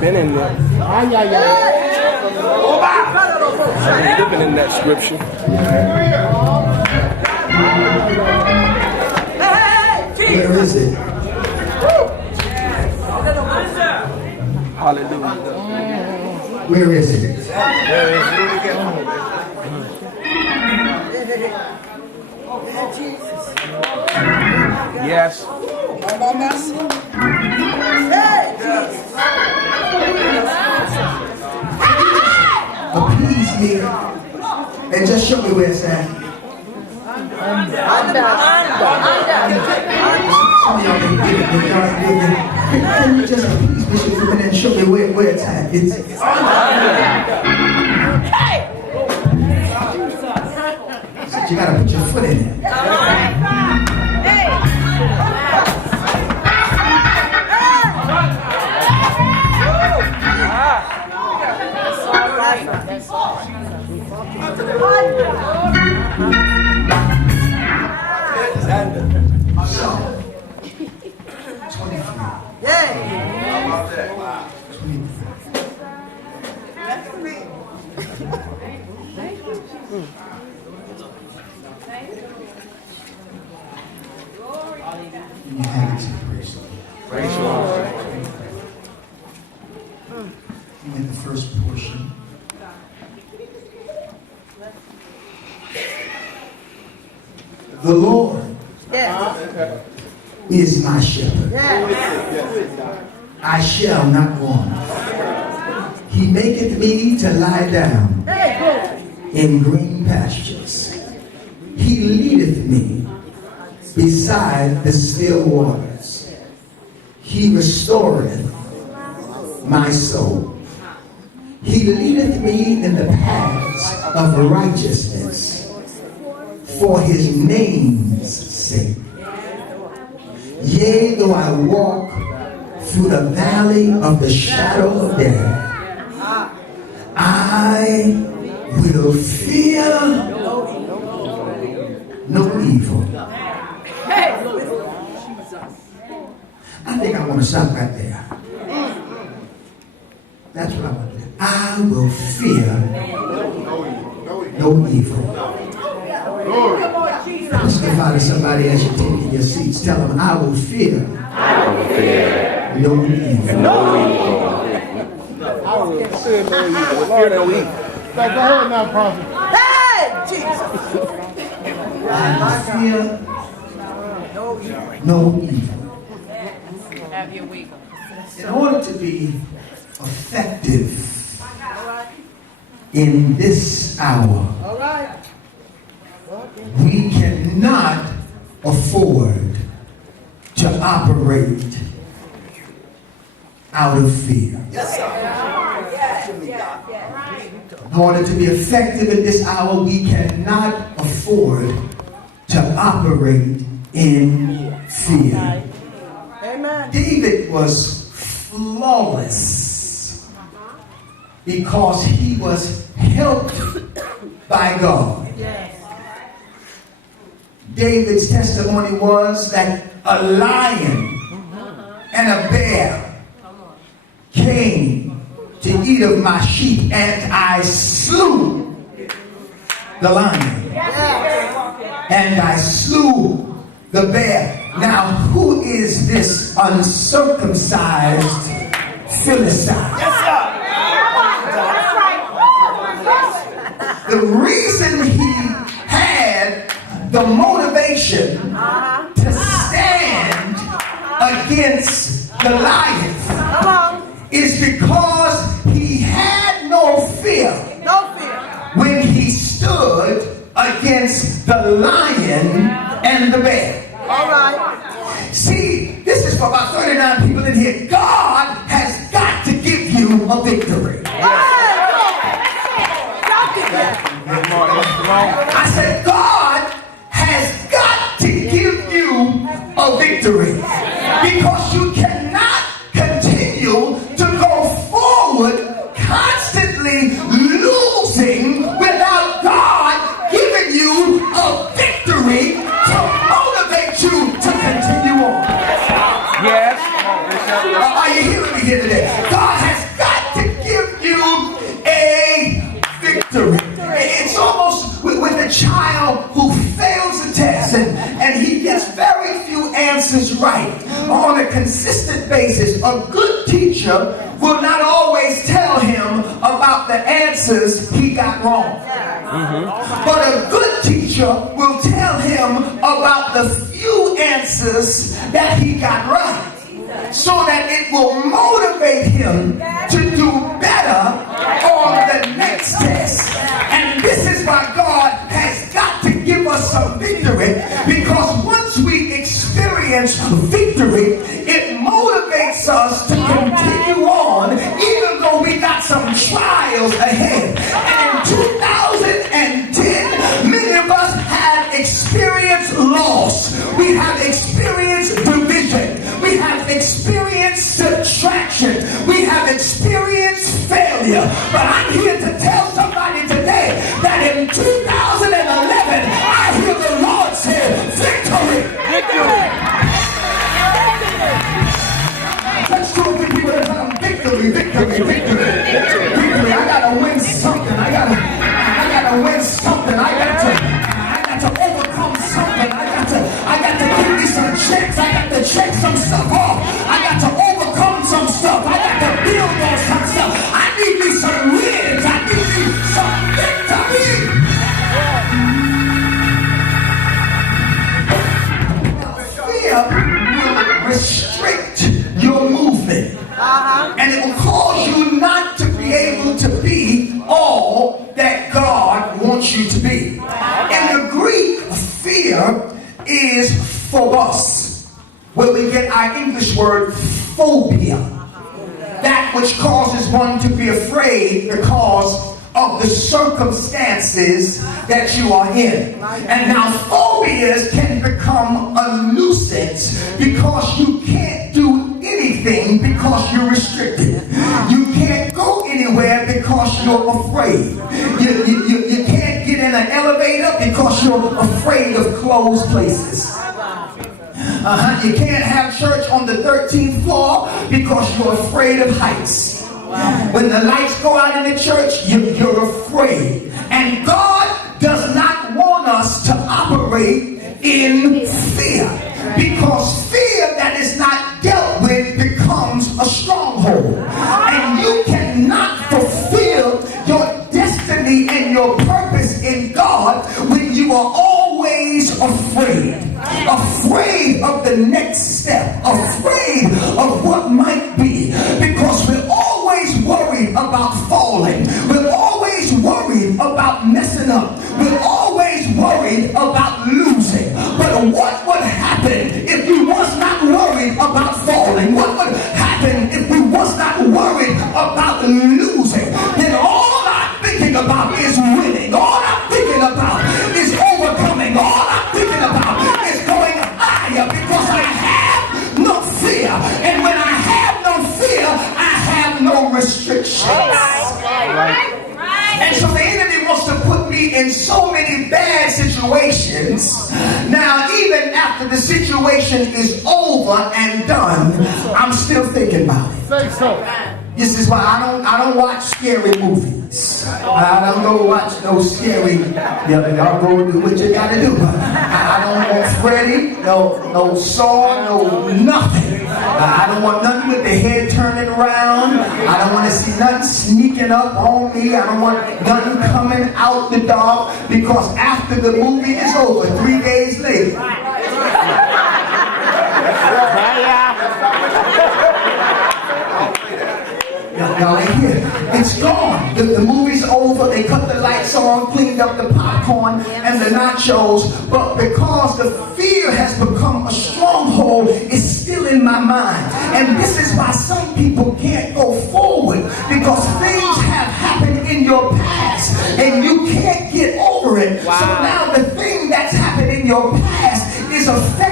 Been in there. Living in that scripture. Where is it? Hallelujah. Where is it? Yes. Appease me and just show me where it's at. Some of y'all can get it, but y'all ain't getting it. Can you just appease me for a minute and show me where it's at? It's so you gotta put your foot in it. Praise the Lord. In the first portion. The Lord is my shepherd. I shall not want. He maketh me to lie down in green pastures. He leadeth me beside the still waters. He restoreth my soul. He leadeth me in the paths of righteousness for his name's sake. Yea, though I walk through the valley of the shadow of death, I will fear no evil. I think I want to stop right there. That's what I want to do. I will fear no evil. Testify to somebody as you're taking your seats. Tell them, I will fear no evil. No evil. I will fear no evil. Fear no evil. Like I heard now, prophet. Hey, Jesus. I fear no evil. Have your week. In order to be effective in this hour, we cannot afford to operate out of fear. In order to be effective in this hour, we cannot afford to operate in fear. David was flawless because he was helped by God. David's testimony was that a lion and a bear came to eat of my sheep, and I slew the lion and I slew the bear. Now, who is this uncircumcised Philistine? The reason he had the motivation to stand against Goliath is because he had no fear when he stood against the lion and the bear. See, this is for about 39 people in here. God has got to give you a victory. I said, God has got to give you a victory, because you cannot continue to go forward constantly losing without God giving you a victory to motivate you to continue on. Yes. Are you hearing me here today? God has victory. It's almost with a child who fails a test and he gets very few answers right on a consistent basis. A good teacher will not always tell him about the answers he got wrong. But a good teacher will tell him about the few answers that he got right, so that it will motivate him to do better on the next test. And this is why God has got to give us some victory, because once we experience victory, it motivates us to continue on, even though we got some trials ahead. And in 2010, many of us have experienced loss. We have experienced division. We have experienced subtraction. We have experienced failure. But I'm here to tell somebody today that in 2011, I hear the Lord say, victory! Victory! Let's go to people that tell them victory, victory, victory, victory. I gotta win something. I gotta win something. I got to overcome something. I got to give me some checks. I got to check some stuff off. I got to overcome some stuff. I got to build on some stuff. I need me some wins. I need me some victory. Fear will restrict your movement. And it will cause you not to be able to be all that God wants you to be. In the Greek, fear is phobos, where we get our English word phobia. That which causes one to be afraid because of the circumstances that you are in. And now phobias can become a nuisance because you can't do anything because you're restricted. You can't go anywhere because you're afraid. You can't get in an elevator because you're afraid of closed places. You can't have church on the 13th floor because you're afraid of heights. When the lights go out in the church, you're afraid. And God does not want us to operate in fear, because fear that is not dealt with becomes a stronghold. And you cannot fulfill your destiny and your purpose in God when you are always afraid. Afraid of the next step, afraid of what might be, because we're always worried about falling. We're always worried about messing up. We're always worried about losing. But what would happen if we was not worried about falling? What would happen if we was not worried about losing? Then all I'm thinking about is winning. All I'm thinking about is overcoming. All I'm thinking about is going higher, because I have no fear. And when I have no fear, I have no restrictions. And so the enemy wants to put me in so many bad situations. Now, even after the situation is over and done, I'm still thinking about it. Say so. This is why I don't watch scary movies. I don't go watch no scary. Y'all go do what you gotta do. I don't want Freddy, no Saw, no nothing. I don't want nothing with the head turning around. I don't want to see nothing sneaking up on me. I don't want nothing coming out the dark, because after the movie is over, 3 days later. Y'all ain't here. It's gone. The movie's over. They cut the lights on, cleaned up the popcorn and the nachos. But because the fear has become a stronghold, it's still in my mind. And this is why some people can't go forward, because things have happened in your past and you can't get over it. Wow. So now the thing that's happened in your past is affecting